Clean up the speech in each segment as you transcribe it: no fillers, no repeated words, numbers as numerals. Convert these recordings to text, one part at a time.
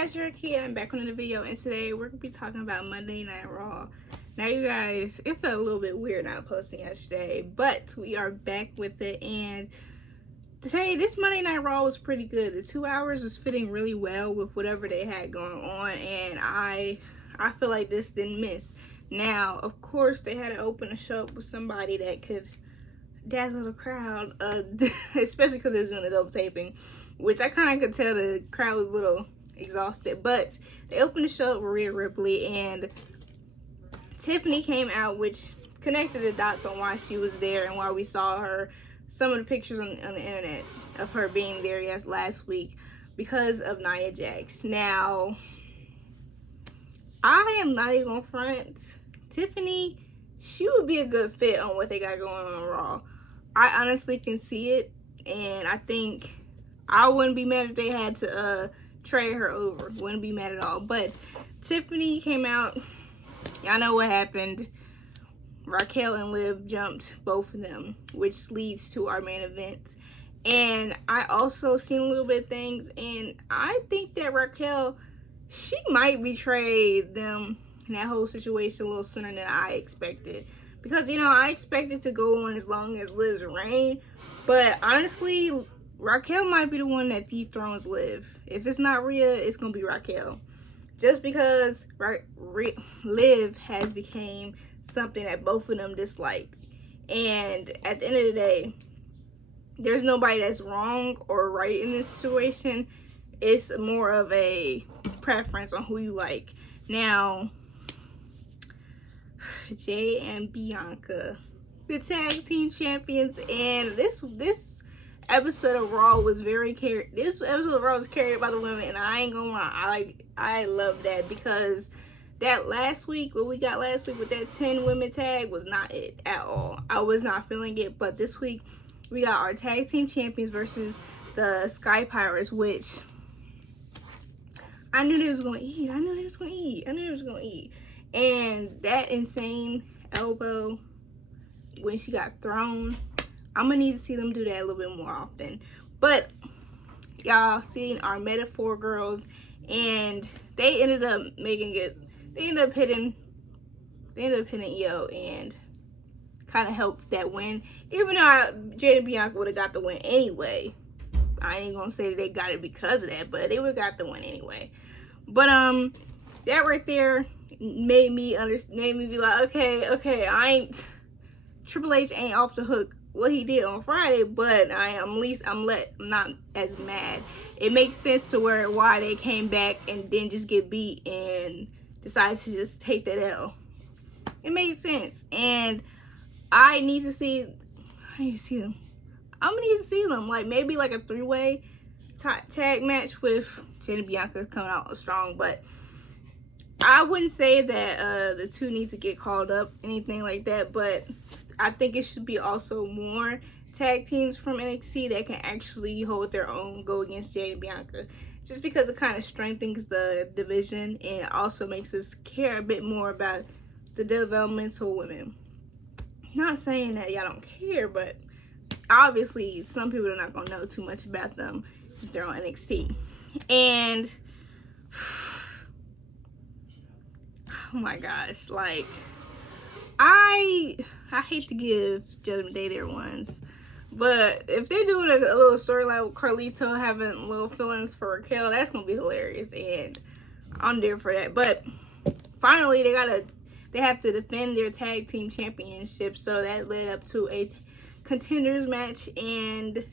guys, you're Kia. I'm back on another video, and today we're gonna be talking about Monday Night Raw. Now, you guys, it felt a little bit weird not posting yesterday, but we are back with it. And today, this Monday Night Raw was pretty good. The 2 hours was fitting really well with whatever they had going on, and I feel like this didn't miss. Now, of course, they had to open a show up with somebody that could dazzle the crowd, especially because they was doing a double taping, which I kind of could tell the crowd was a little exhausted. But they opened the show up with Rhea Ripley, and Tiffany came out, which connected the dots on why she was there and why we saw her, some of the pictures on the internet of her being there last week because of Nia Jax. Now, I am not even gonna front. Tiffany, she would be a good fit on what they got going on Raw. I honestly can see it, and I think I wouldn't be mad if they had to trade her over. Wouldn't be mad at all. But Tiffany came out. Y'all know what happened. Raquel and Liv jumped both of them, which leads to our main event. And I also seen a little bit of things, and I think that Raquel, she might betray them in that whole situation a little sooner than I expected. Because, you know, I expected to go on as long as Liv's reign. But honestly, Raquel might be the one that dethrones Liv. If it's not Rhea, it's going to be Raquel. Just because Liv has became something that both of them dislike. And at the end of the day, there's nobody that's wrong or right in this situation. It's more of a preference on who you like. Now, Jay and Bianca, the tag team champions, and this episode of Raw was very carried. This episode of Raw was carried by the women, and I ain't gonna lie, I love that, because that last week, what we got last week with that 10 women tag was not it at all. I was not feeling it. But this week we got our tag team champions versus the Sky Pirates, which I knew they was gonna eat. And that insane elbow when she got thrown, I'm gonna need to see them do that a little bit more often. But y'all seen our Metaphor girls, and they ended up making it. They ended up hitting Io and kind of helped that win. Even though Jade and Bianca would have got the win anyway. I ain't gonna say that they got it because of that, but they would have got the win anyway. But that right there made me be like, okay, Triple H ain't off the hook what he did on Friday, but I'm not as mad. It makes sense to why they came back and didn't just get beat and decided to just take that L. It makes sense, and I need to see them. I'm gonna need to see them, like maybe like a 3-way tag match with Jade and Bianca coming out strong. But I wouldn't say that the two need to get called up, anything like that. But I think it should be also more tag teams from NXT that can actually hold their own, go against Jade and Bianca. Just because it kind of strengthens the division, and it also makes us care a bit more about the developmental women. Not saying that y'all don't care, but obviously some people are not going to know too much about them since they're on NXT. And oh my gosh, like I hate to give Judgment Day their ones, but if they're doing a little storyline with Carlito having little feelings for Raquel, that's gonna be hilarious, and I'm there for that. But finally, they have to defend their tag team championship, so that led up to a contenders match, and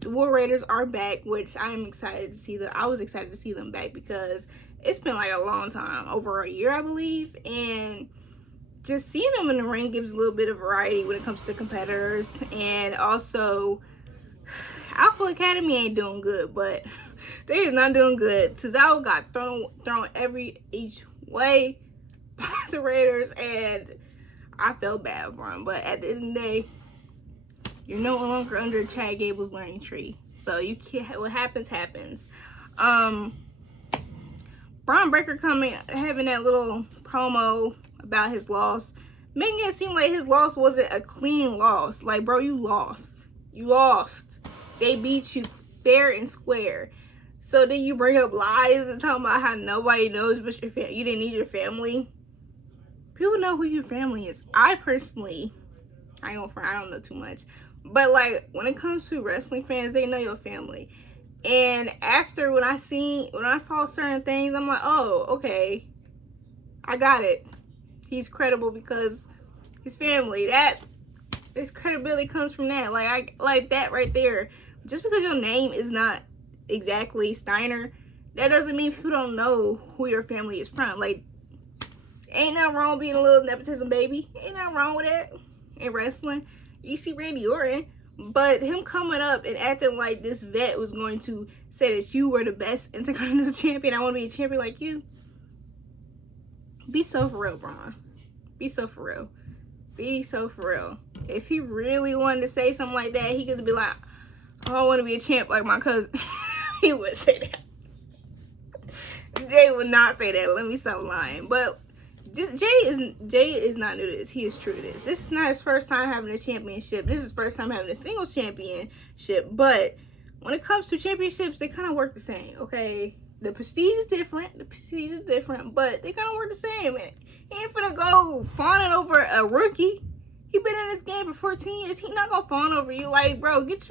the War Raiders are back, which I'm excited to see them. I was excited to see them back because it's been like a long time, over a year, I believe, and just seeing them in the ring gives a little bit of variety when it comes to competitors. And also, Alpha Academy ain't doing good, but they is not doing good. Cesaro got thrown each way by the Raiders, and I felt bad for him. But at the end of the day, you're no longer under Chad Gable's learning tree, so you can't. What happens. Braun Breaker having that little promo about his loss, making it seem like his loss wasn't a clean loss. Like, bro, you lost. Jay beat you fair and square. So then you bring up lies and talk about how nobody knows but your family. You didn't need your family. People know who your family is. I personally, I don't know too much, but like when it comes to wrestling fans, they know your family. And after when I saw certain things, I'm like, oh, okay, I got it. He's credible because his family. His credibility comes from that. Like that right there. Just because your name is not exactly Steiner, that doesn't mean people don't know who your family is from. Like, ain't nothing wrong being a little nepotism baby. Ain't nothing wrong with that in wrestling. You see Randy Orton, but him coming up and acting like this vet was going to say that you were the best Intercontinental Champion. I want to be a champion like you. Be so for real, Braun. Be so for real. Be so for real. If he really wanted to say something like that, he could be like, I don't want to be a champ like my cousin. He would say that. Jay would not say that. Let me stop lying. But Jay is not new to this. He is true to this. This is not his first time having a championship. This is his first time having a singles championship. But when it comes to championships, they kind of work the same, okay? The prestige is different. But they kind of work the same. And he ain't finna go fawning over a rookie. He been in this game for 14 years. He not gonna fawn over you. Like, bro, get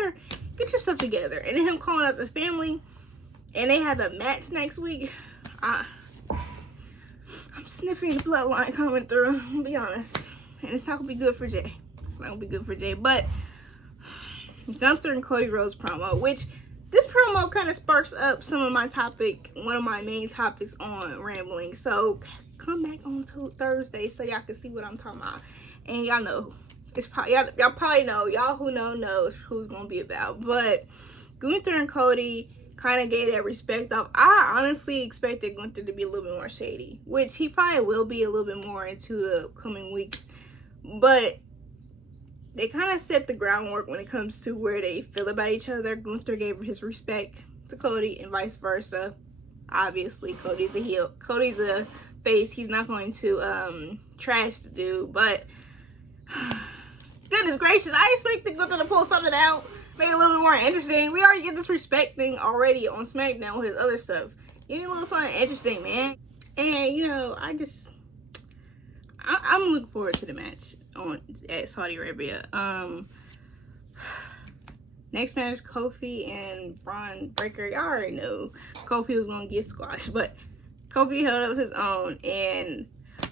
yourself together. And then him calling out the family, and they have a match next week. I'm sniffing the bloodline coming through. I'm gonna be honest, and it's not gonna be good for Jay. It's not gonna be good for Jay. But Gunther and Cody Rhodes promo, which this promo kind of sparks up some of my one of my main topics on Rambling. So come back on Thursday so y'all can see what I'm talking about. And y'all know, it's probably y'all probably know. Y'all who knows who's gonna be about. But Gunther and Cody kind of gave that respect off. I honestly expected Gunther to be a little bit more shady, which he probably will be a little bit more into the coming weeks. But they kind of set the groundwork when it comes to where they feel about each other. Gunther gave his respect to Cody and vice versa. Obviously, Cody's a heel. Cody's a face. He's not going to trash the dude, but goodness gracious, I expected Gunther to pull something out, make it a little bit more interesting. We already get this respect thing already on SmackDown with his other stuff. Give me a little something interesting, man. And you know, I'm looking forward to the match at Saudi Arabia. Next match, Kofi and Braun Breaker. Y'all already know Kofi was gonna get squashed, but Kofi held up his own, and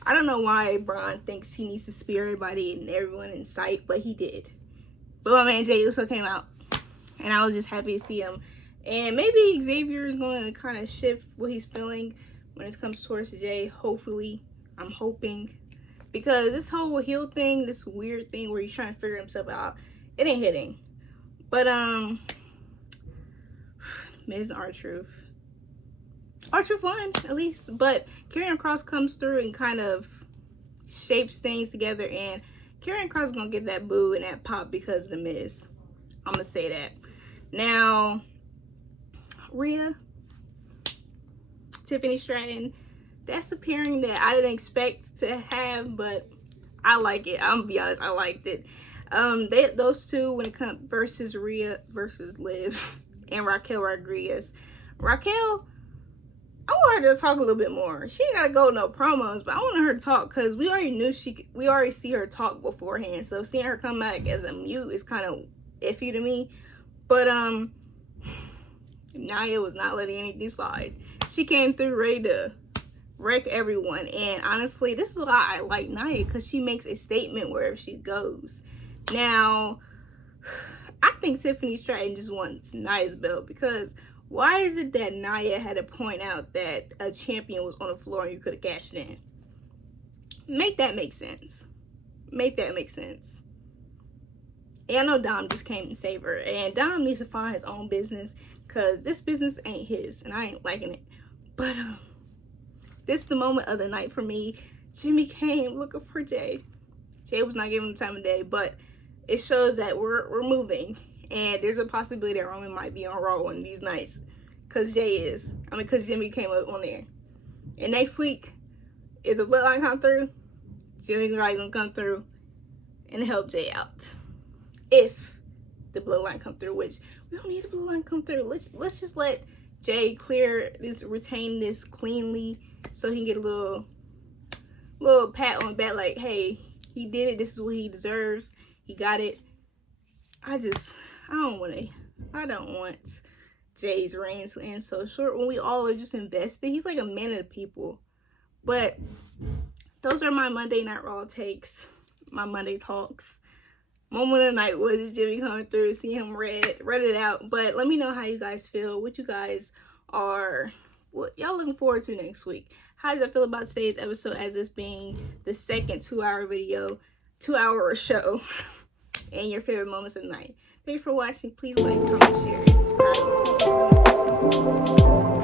I don't know why Braun thinks he needs to spear everybody and everyone in sight, but he did. But my man Jey Uso came out, and I was just happy to see him. And maybe Xavier is going to kind of shift what he's feeling when it comes towards Jey. Hopefully, I'm hoping. Because this whole heel thing, this weird thing where he's trying to figure himself out, it ain't hitting. But, Miz and R-Truth. R-Truth won, at least. But Karrion Kross comes through and kind of shapes things together. And Karrion Kross is going to get that boo and that pop because of the Miz. I'm going to say that. Now, Rhea, Tiffany Stratton, that's a pairing that I didn't expect to have, but I like it. I'm going to be honest, I liked it. Those two, when it comes versus Rhea versus Liv and Raquel Rodriguez. Raquel, I want her to talk a little bit more. She ain't gotta go no promos, but I want her to talk because we already see her talk beforehand. So seeing her come back as a mute is kind of iffy to me. But Nia was not letting anything slide. She came through ready to wreck everyone. And honestly, this is why I like Nia, because she makes a statement wherever she goes. Now, I think Tiffany Stratton just wants Nia's belt, because why is it that Nia had to point out that a champion was on the floor and you could have cashed in? Make that make sense. Make that make sense. And I know Dom just came to save her. And Dom needs to find his own business, because this business ain't his. And I ain't liking it. But this is the moment of the night for me. Jimmy came looking for Jay. Jay was not giving him time of day. But it shows that we're moving. And there's a possibility that Roman might be on Raw one of these nights. Because because Jimmy came up on there. And next week, if the bloodline come through, Jimmy's probably going to come through and help Jay out. If the bloodline come through, which we don't need the bloodline to come through. Let's just let Jay retain this cleanly so he can get a little pat on the back, like, hey, he did it. This is what he deserves. He got it. I don't want Jay's reign to end so short when we all are just invested. He's like a man of the people. But those are my Monday Night Raw takes, my Monday talks. Moment of the night was Jimmy coming through, see him read it out. But let me know how you guys feel, what you guys are, what y'all looking forward to next week. How did I feel about today's episode as this being the second 2-hour video, 2-hour show, and your favorite moments of the night. Thank you for watching. Please like, comment, share, and subscribe.